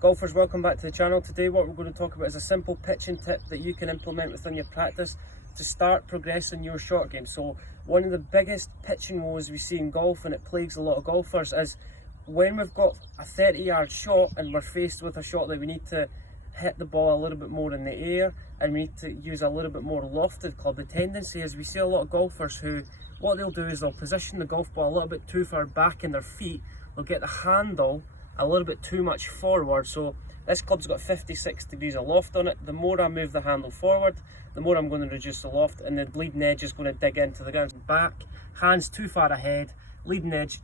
Golfers, welcome back to the channel. Today what we're going to talk about is a simple pitching tip that you can implement within your practice to start progressing your short game. So one of the biggest pitching woes we see in golf, and it plagues a lot of golfers, is when we've got a 30-yard shot and we're faced with a shot that we need to hit the ball a little bit more in the air and we need to use a little bit more lofted club. The tendency is we see a lot of golfers who, what they'll do is they'll position the golf ball a little bit too far back in their feet. They'll get the handle a little bit too much forward. So this club's got 56 degrees of loft on it. The more I move the handle forward, the more I'm going to reduce the loft, and the leading edge is going to dig into the ground. Back, hands too far ahead, leading edge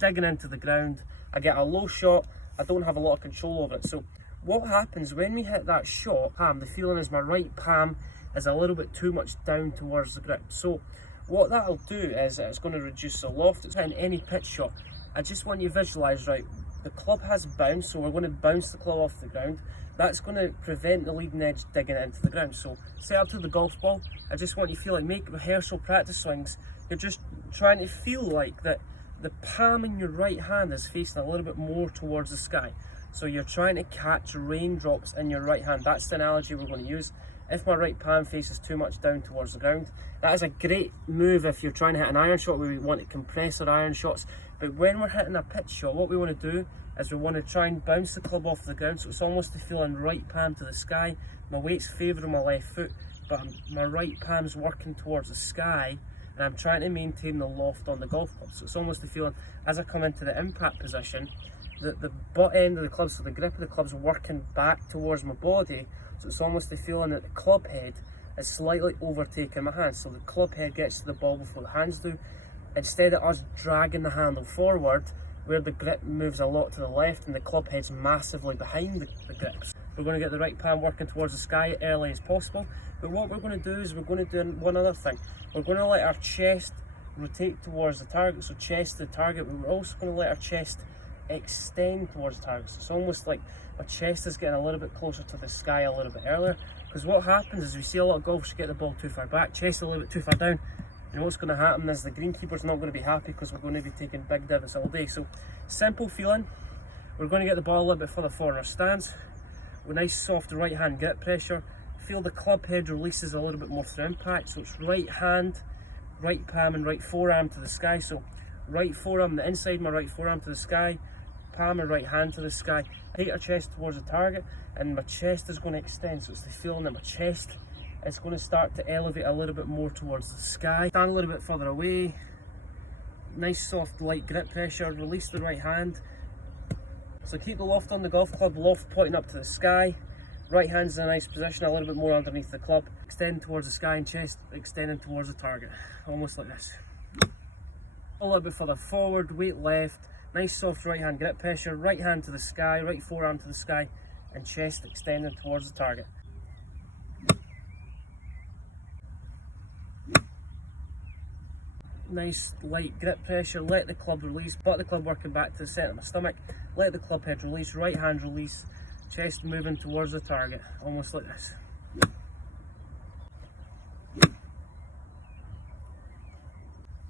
digging into the ground. I get a low shot, I don't have a lot of control over it. So what happens when we hit that shot, the feeling is my right palm is a little bit too much down towards the grip. So what that'll do is it's going to reduce the loft. It's hitting any pitch shot. I just want you to visualise, right, the club has bounce, so we're going to bounce the club off the ground. That's going to prevent the leading edge digging into the ground. So set up to the golf ball, I just want you to feel like, make rehearsal practice swings. You're just trying to feel like that the palm in your right hand is facing a little bit more towards the sky. So you're trying to catch raindrops in your right hand. That's the analogy we're going to use. If my right palm faces too much down towards the ground, that is a great move if you're trying to hit an iron shot where we want to compress our iron shots. But when we're hitting a pitch shot, what we want to do is we want to try and bounce the club off the ground. So it's almost the feeling right palm to the sky. My weight's favouring my left foot, but my right palm's working towards the sky, and I'm trying to maintain the loft on the golf club. So it's almost the feeling as I come into the impact position, the butt end of the club, so the grip of the club's working back towards my body. So it's almost the feeling that the club head is slightly overtaking my hands. So the club head gets to the ball before the hands do. Instead of us dragging the handle forward, where the grip moves a lot to the left and the club head's massively behind the grips. We're going to get the right palm working towards the sky early as possible. But what we're going to do is we're going to do one other thing. We're going to let our chest rotate towards the target, so chest to the target, but we're also going to let our chest extend towards the target. So it's almost like my chest is getting a little bit closer to the sky a little bit earlier. Because what happens is we see a lot of golfers get the ball too far back, chest a little bit too far down. And what's going to happen is the greenkeeper's not going to be happy because we're going to be taking big divots all day. So simple feeling, we're going to get the ball a little bit further forward in our stance with nice soft right hand grip pressure. Feel the club head releases a little bit more through impact. So it's right hand, right palm and right forearm to the sky. So right forearm, the inside of my right forearm to the sky, palm and right hand to the sky. Take our chest towards the target and my chest is going to extend. So it's the feeling that my chest is going to start to elevate a little bit more towards the sky. Stand a little bit further away. Nice soft light grip pressure. Release the right hand. So keep the loft on the golf club, loft pointing up to the sky. Right hand's in a nice position, a little bit more underneath the club. Extend towards the sky and chest extending towards the target. Almost like this. A little bit further forward, weight left. Nice soft right hand grip pressure. Right hand to the sky, right forearm to the sky, and chest extending towards the target. Nice light grip pressure, let the club release, butt the club working back to the centre of my stomach, let the club head release, right hand release, chest moving towards the target, almost like this.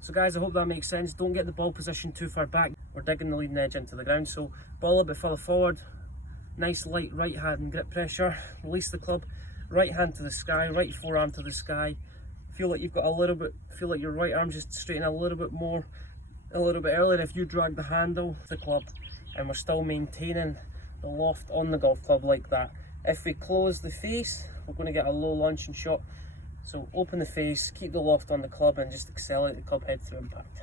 So guys, I hope that makes sense. Don't get the ball positioned too far back. We're digging the leading edge into the ground, so ball a bit further forward, nice light right hand grip pressure, release the club, right hand to the sky, right forearm to the sky. Feel like you've got a little bit, feel like your right arm's just straighten a little bit more, a little bit earlier if you drag the handle to the club, and we're still maintaining the loft on the golf club like that. If we close the face, we're going to get a low launching shot. So open the face, keep the loft on the club, and just accelerate the club head through impact.